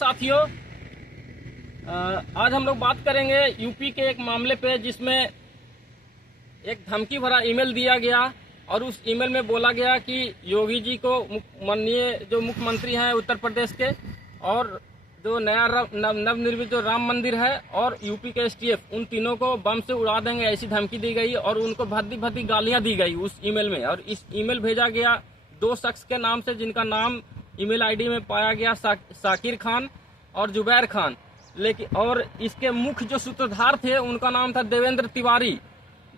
साथियों, आज हम लोग बात करेंगे यूपी के एक मामले पे जिसमें एक धमकी भरा ईमेल दिया गया और उस ईमेल में बोला गया कि योगी जी को माननीय जो मुख्यमंत्री हैं उत्तर प्रदेश के और जो नया नवनिर्मित जो राम मंदिर है और यूपी के एसटीएफ उन तीनों को बम से उड़ा देंगे ऐसी धमकी दी गई और उनको भद्दी भद्दी गालियां दी गई उस ईमेल में। और इस ईमेल भेजा गया दो शख्स के नाम से जिनका नाम ईमेल आईडी में पाया गया साकिर खान और जुबैर खान। लेकिन और इसके मुख्य जो सूत्रधार थे उनका नाम था देवेंद्र तिवारी।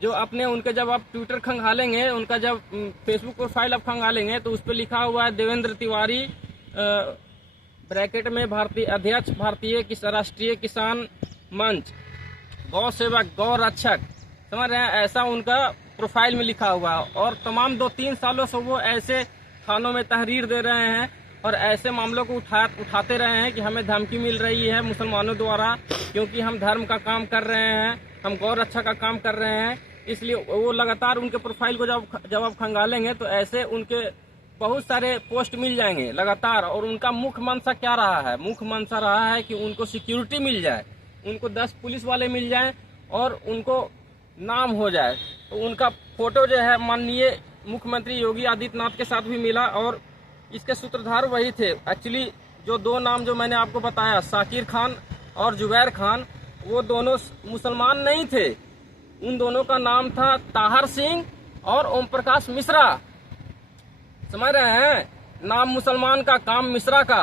जो अपने उनके जब आप ट्विटर खंगालेंगे, उनका जब फेसबुक प्रोफाइल आप खंगालेंगे तो उस पर लिखा हुआ है देवेंद्र तिवारी ब्रैकेट में भारतीय अध्यक्ष भारतीय राष्ट्रीय किसान मंच गौ सेवक गौ रक्षक, समझ रहे हैं, ऐसा उनका प्रोफाइल में लिखा हुआ है। और तमाम 2-3 सालों से वो ऐसे थानों में तहरीर दे रहे हैं और ऐसे मामलों को उठाते रहे हैं कि हमें धमकी मिल रही है मुसलमानों द्वारा क्योंकि हम धर्म का काम कर रहे हैं, हम गौ रक्षा का काम कर रहे हैं। इसलिए वो लगातार उनके प्रोफाइल को जब आप खंगालेंगे तो ऐसे उनके बहुत सारे पोस्ट मिल जाएंगे लगातार। और उनका मुख्य मंशा क्या रहा है? मुख्य मंशा रहा है कि उनको सिक्योरिटी मिल जाए, उनको 10 पुलिस वाले मिल जाएं और उनको नाम हो जाए। तो उनका फोटो जो है माननीय मुख्यमंत्री योगी आदित्यनाथ के साथ भी मिला और इसके सूत्रधार वही थे। एक्चुअली जो दो नाम जो मैंने आपको बताया साकिर खान और जुबैर खान, वो दोनों मुसलमान नहीं थे। उन दोनों का नाम था ताहर सिंह और ओम प्रकाश मिश्रा। समझ रहे हैं, नाम मुसलमान का काम मिश्रा का।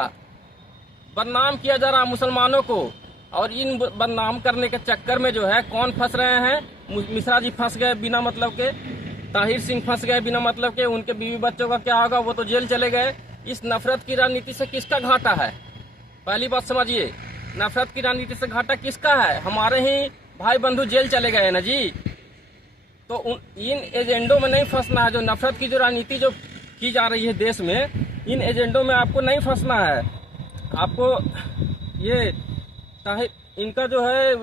बदनाम किया जा रहा मुसलमानों को और इन बदनाम करने के चक्कर में जो है कौन फंस रहे हैं? मिश्रा जी फंस गए बिना मतलब के, ताहिर सिंह फंस गए बिना मतलब के, उनके बीवी बच्चों का क्या होगा? वो तो जेल चले गए। इस नफरत की राजनीति से किसका घाटा है? पहली बात समझिए, नफरत की राजनीति से घाटा किसका है? हमारे ही भाई बंधु जेल चले गए ना जी। तो इन एजेंडों में नहीं फंसना है। जो नफरत की जो राजनीति जो की जा रही है देश में, इन एजेंडों में आपको नहीं फंसना है। आपको ये इनका जो है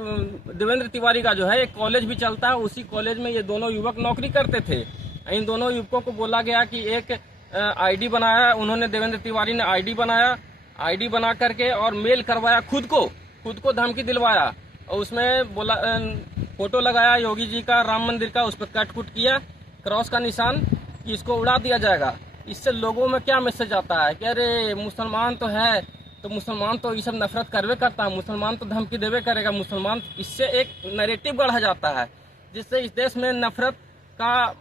देवेंद्र तिवारी का जो है एक कॉलेज भी चलता है, उसी कॉलेज में ये दोनों युवक नौकरी करते थे। इन दोनों युवकों को बोला गया कि एक आईडी बनाया, उन्होंने देवेंद्र तिवारी ने आईडी बनाया, आईडी बना करके और मेल करवाया, खुद को धमकी दिलवाया और उसमें बोला फोटो लगाया योगी जी का राम मंदिर का, उस पर कट कुट किया क्रॉस का निशान कि इसको उड़ा दिया जाएगा। इससे लोगों में क्या मैसेज आता है कि अरे मुसलमान तो है तो मुसलमान तो ये सब नफरत करवे करता है, मुसलमान तो धमकी देवे करेगा मुसलमान। इससे एक नैरेटिव गढ़ा जाता है जिससे इस देश में नफरत का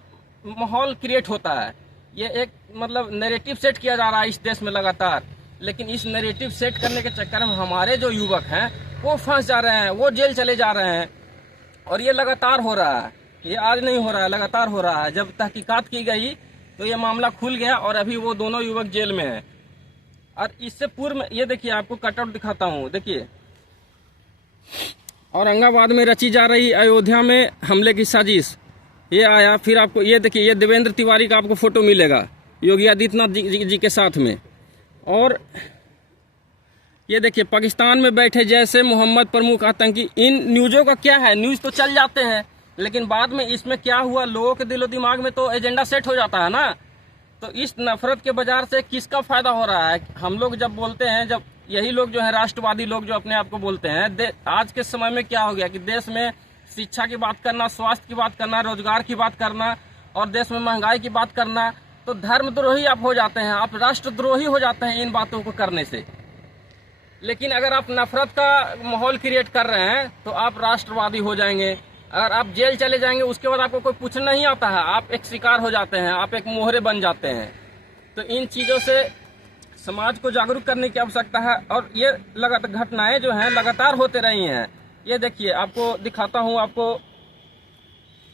माहौल क्रिएट होता है। ये एक मतलब नैरेटिव सेट किया जा रहा है इस देश में लगातार। लेकिन इस नैरेटिव सेट करने के चक्कर में हमारे जो युवक हैं वो फंस जा रहे हैं, वो जेल चले जा रहे हैं। और ये लगातार हो रहा है, ये आज नहीं हो रहा है, लगातार हो रहा है। जब तहकीकात की गई तो ये मामला खुल गया और अभी वो दोनों युवक जेल में हैं। और इससे पूर्व में ये देखिए, आपको कटआउट दिखाता हूँ, देखिए। औरंगाबाद में रची जा रही अयोध्या में हमले की साजिश, ये आया। फिर आपको ये देखिए, ये देवेंद्र तिवारी का आपको फोटो मिलेगा योगी आदित्यनाथ जी के साथ में। और ये देखिए, पाकिस्तान में बैठे जैसे मोहम्मद प्रमुख आतंकी। इन न्यूज़ों का क्या है? न्यूज़ तो चल जाते हैं लेकिन बाद में इसमें क्या हुआ, लोगों के दिलो दिमाग में तो एजेंडा सेट हो जाता है ना। तो इस नफरत के बाजार से किसका फायदा हो रहा है? हम लोग जब बोलते हैं, जब यही लोग जो है राष्ट्रवादी लोग जो अपने आप को बोलते हैं, आज के समय में क्या हो गया कि देश में शिक्षा की बात करना, स्वास्थ्य की बात करना, रोजगार की बात करना और देश में महंगाई की बात करना, तो धर्मद्रोही आप हो जाते हैं, आप राष्ट्रद्रोही हो जाते हैं इन बातों को करने से। लेकिन अगर आप नफरत का माहौल क्रिएट कर रहे हैं तो आप राष्ट्रवादी हो जाएंगे। अगर आप जेल चले जाएंगे उसके बाद आपको कोई पूछना नहीं आता है, आप एक शिकार हो जाते हैं, आप एक मोहरे बन जाते हैं। तो इन चीज़ों से समाज को जागरूक करने की आवश्यकता है। और ये घटनाएं जो हैं लगातार होते रही हैं। ये देखिए, आपको दिखाता हूँ, आपको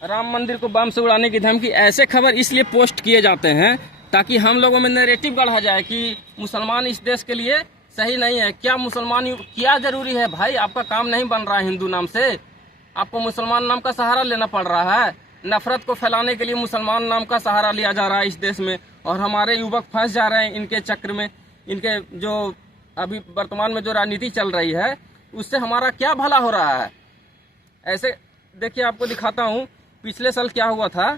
राम मंदिर को बम से उड़ाने की धमकी। ऐसे खबर इसलिए पोस्ट किए जाते हैं ताकि हम लोगों में नैरेटिव गढ़ा जाए कि मुसलमान इस देश के लिए सही नहीं है। क्या मुसलमान क्या जरूरी है भाई? आपका काम नहीं बन रहा है हिंदू नाम से, आपको मुसलमान नाम का सहारा लेना पड़ रहा है। नफरत को फैलाने के लिए मुसलमान नाम का सहारा लिया जा रहा है इस देश में और हमारे युवक फंस जा रहे हैं इनके चक्र में। इनके जो अभी वर्तमान में जो राजनीति चल रही है उससे हमारा क्या भला हो रहा है? ऐसे देखिए, आपको दिखाता हूँ पिछले साल क्या हुआ था।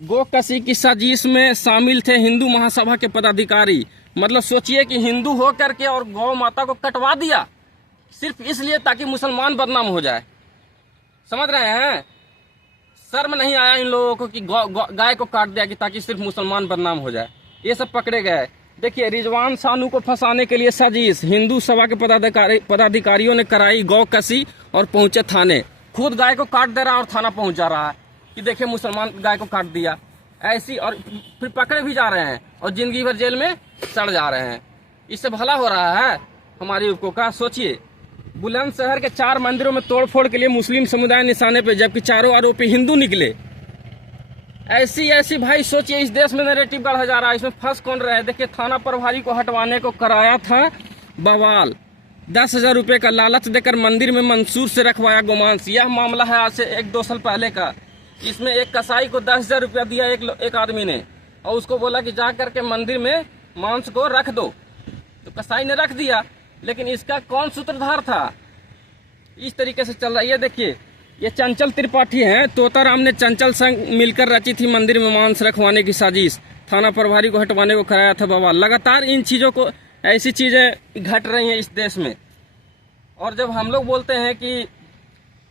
गोकशी की साजिश में शामिल थे हिंदू महासभा के पदाधिकारी, मतलब सोचिए कि हिंदू हो करके और गौ माता को कटवा दिया सिर्फ इसलिए ताकि मुसलमान बदनाम हो जाए। समझ रहे हैं? शर्म नहीं आया इन लोगों को कि गाय को काट दिया कि ताकि सिर्फ मुसलमान बदनाम हो जाए। ये सब पकड़े गए। देखिए, रिजवान सानू को फंसाने के लिए साजिश, हिंदू सभा के पदाधिकारियों ने कराई गौ कसी और पहुंचे थाने। खुद गाय को काट दे रहा और थाना पहुंच जा रहा है कि देखिए मुसलमान गाय को काट दिया ऐसी, और फिर पकड़े भी जा रहे हैं और जिंदगी भर जेल में सड़ जा रहे हैं। इससे भला हो रहा है हमारे युवकों का? सोचिए, बुलंदशहर के 4 मंदिरों में तोड़फोड़ के लिए मुस्लिम समुदाय निशाने पे, जबकि चारों आरोपी हिंदू निकले। ऐसी भाई सोचिए, इस देश में नैरेटिव बढ़ा जा रहा है। इसमें फंस कौन रहे? देखिए, थाना प्रभारी को हटवाने को कराया था बवाल। 10,000 रुपए का लालच देकर मंदिर में मंसूर से रखवाया गोमांस। यह मामला है आज से 1-2 साल पहले का। इसमें एक कसाई को 10,000 रुपया दिया एक आदमी ने, और उसको बोला कि जा करके मंदिर में मांस को रख दो, तो कसाई ने रख दिया। लेकिन इसका कौन सूत्रधार था? इस तरीके से चल रहा है। ये देखिए, ये चंचल त्रिपाठी हैं। तोताराम ने चंचल संग मिलकर रची थी मंदिर में मांस रखवाने की साजिश। थाना प्रभारी को हटवाने को कराया था बवाल। लगातार इन चीजों को, ऐसी चीजें घट रही हैं इस देश में। और जब हम लोग बोलते हैं कि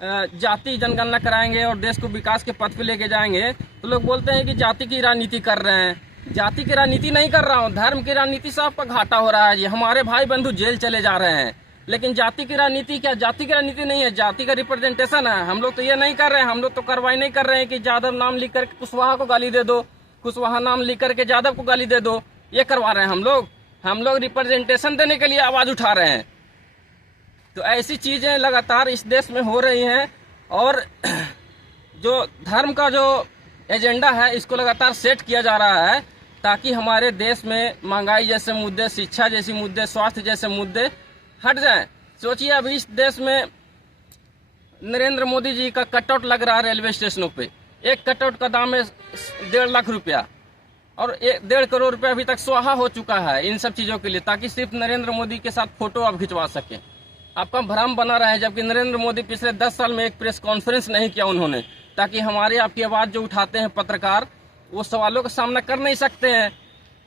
जाति जनगणना कराएंगे और देश को विकास के पथ पे लेके जाएंगे, तो लोग बोलते हैं कि जाति की राजनीति कर रहे हैं। जाति की राजनीति नहीं कर रहा हूँ, धर्म की राजनीति से आपका घाटा हो रहा है जी। हमारे भाई बंधु जेल चले जा रहे हैं, लेकिन जाति की राजनीति क्या? जाति की राजनीति नहीं है, जाति का रिप्रेजेंटेशन है। हम लोग तो ये नहीं कर रहे हैं। हम लोग तो कार्रवाई नहीं कर रहे हैं कि यादव नाम लिख कर कुशवाहा को गाली दे दो, कुशवाहा नाम लिख करके यादव को गाली दे दो। ये करवा रहे हैं हम लोग रिप्रेजेंटेशन देने के लिए आवाज उठा रहे हैं। तो ऐसी चीजें लगातार इस देश में हो रही हैं, और जो धर्म का जो एजेंडा है इसको लगातार सेट किया जा रहा है ताकि हमारे देश में महंगाई जैसे मुद्दे, शिक्षा जैसे मुद्दे, स्वास्थ्य जैसे मुद्दे हट जाएं। सोचिए, अभी इस देश में नरेंद्र मोदी जी का कटआउट लग रहा है रेलवे स्टेशनों पे। एक कटआउट का दाम है 1.5 लाख रुपया, और 1.5 करोड़ रुपया अभी तक स्वाहा हो चुका है इन सब चीजों के लिए, ताकि सिर्फ नरेंद्र मोदी के साथ फोटो आप खिंचवा सकें। आपका भ्रम बना रहा है, जबकि नरेंद्र मोदी पिछले 10 साल में एक प्रेस कॉन्फ्रेंस नहीं किया उन्होंने, ताकि हमारे आपकी आवाज जो उठाते हैं पत्रकार, वो सवालों का सामना कर नहीं सकते हैं।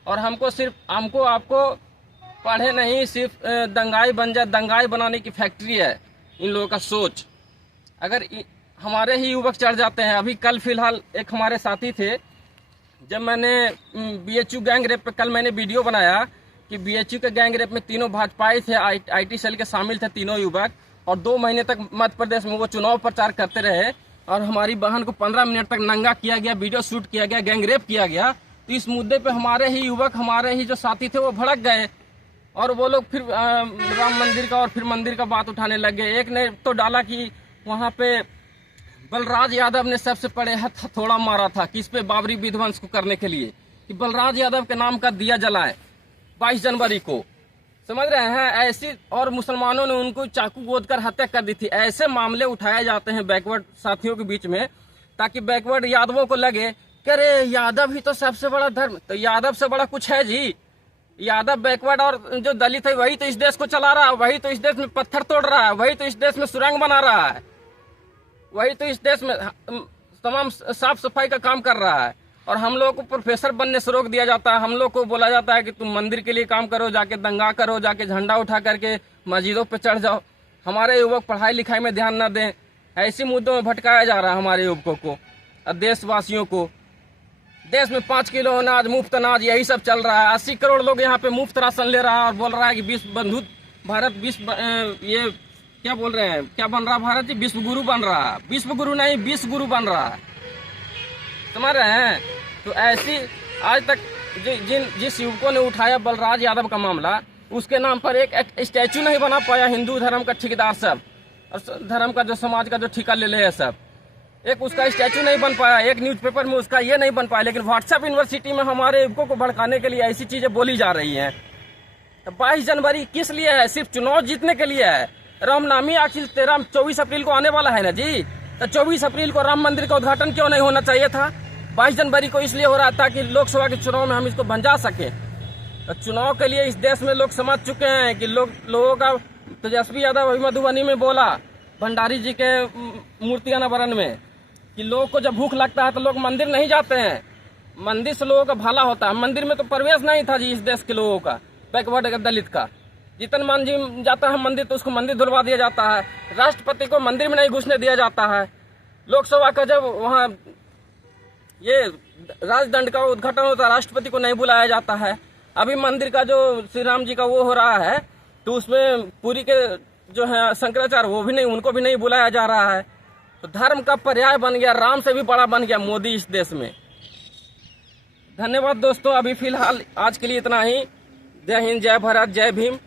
और हमको आपको पढ़े नहीं, सिर्फ दंगाई बन जाए, दंगाई बनाने की फैक्ट्री है इन लोगों का सोच। अगर हमारे ही युवक चढ़ जाते हैं, अभी कल फिलहाल एक हमारे साथी थे, जब मैंने BHU गैंग रेप पे कल मैंने वीडियो बनाया कि BHU के गैंग रेप में तीनों भाजपाई थे, IT सेल के शामिल थे तीनों युवक, और 2 महीने तक मध्य प्रदेश में वो चुनाव प्रचार करते रहे, और हमारी बहन को 15 मिनट तक नंगा किया गया, वीडियो शूट किया गया, गैंग रेप किया गया। तो इस मुद्दे पे हमारे ही युवक, हमारे ही जो साथी थे वो भड़क गए, और वो लोग फिर राम मंदिर का और फिर मंदिर का बात उठाने लग गए। एक ने तो डाला कि वहाँ पे बलराज यादव ने सबसे बड़े हथौड़ा मारा था, किस पे? बाबरी विध्वंस को करने के लिए, कि बलराज यादव के नाम का दिया जलाए 22 जनवरी को। समझ रहे हैं? ऐसी, और मुसलमानों ने उनको चाकू गोद कर हत्या कर दी थी। ऐसे मामले उठाए जाते हैं बैकवर्ड साथियों के बीच में, ताकि बैकवर्ड यादवों को लगे कि अरे यादव ही तो सबसे बड़ा धर्म। तो यादव से बड़ा कुछ है जी? यादव बैकवर्ड और जो दलित है वही तो इस देश को चला रहा है, वही तो इस देश में पत्थर तोड़ रहा है, वही तो इस देश में सुरंग बना रहा है, वही तो इस देश में तमाम साफ सफाई का काम कर रहा है। और हम लोगों को प्रोफेसर बनने से रोक दिया जाता है। हम लोग को बोला जाता है कि तुम मंदिर के लिए काम करो, जाके दंगा करो, जाके झंडा उठा करके मस्जिदों पे चढ़ जाओ। हमारे युवक पढ़ाई लिखाई में ध्यान न दें, ऐसे मुद्दों में भटकाया जा रहा है हमारे युवकों को और देशवासियों को। देश में 5 किलो अनाज, मुफ्त अनाज, यही सब चल रहा है। 80 करोड़ लोग यहाँ पे मुफ्त राशन ले रहा है और बोल रहा है कि विश्व बंधु भारत, ये क्या बोल रहे हैं, क्या बन रहा भारत जी? विश्व गुरु बन रहा है। विश्व गुरु नहीं, विश्व गुरु बन रहा है। समझ रहे हैं? तो ऐसी आज तक जिस युवकों ने उठाया बलराज यादव का मामला, उसके नाम पर एक स्टैचू नहीं बना पाया हिंदू धर्म का ठेकेदार सब, और धर्म का जो समाज का जो ठेका ले है सब, एक उसका स्टैचू नहीं बन पाया, एक न्यूज़पेपर में उसका ये नहीं बन पाया। लेकिन व्हाट्सएप यूनिवर्सिटी में हमारे युवकों को भड़काने के लिए ऐसी चीजें बोली जा रही हैं। तो 22 जनवरी किस लिए है? सिर्फ चुनाव जीतने के लिए है। रामनवमी आखिर 24 अप्रैल को आने वाला है ना जी, तो 24 अप्रैल को राम मंदिर का उद्घाटन क्यों नहीं होना चाहिए था? 22 जनवरी को इसलिए हो रहा था कि लोकसभा के चुनाव में हम इसको भंजा सके। तो चुनाव के लिए इस देश में लोग समझ चुके हैं कि लोगों का। तेजस्वी यादव अभी मधुबनी में बोला भंडारी जी के मूर्ति अनावरण में कि लोग को जब भूख लगता है तो लोग मंदिर नहीं जाते हैं, मंदिर से लोगों का भला होता है। मंदिर में तो प्रवेश नहीं था जी इस देश के लोगों का, बैकवर्ड दलित का। जितन मान जी जाता है मंदिर तो उसको मंदिर धुलवा दिया जाता है। राष्ट्रपति को मंदिर में नहीं घुसने दिया जाता है। लोकसभा का जब वहाँ ये राजदंड का उद्घाटन होता है, राष्ट्रपति को नहीं बुलाया जाता है। अभी मंदिर का जो श्री राम जी का वो हो रहा है, तो उसमें पुरी के जो है शंकराचार्य, वो भी नहीं, उनको भी नहीं बुलाया जा रहा है। तो धर्म का पर्याय बन गया, राम से भी बड़ा बन गया मोदी इस देश में। धन्यवाद दोस्तों, अभी फिलहाल आज के लिए इतना ही। जय हिंद, जय भारत, जय भीम।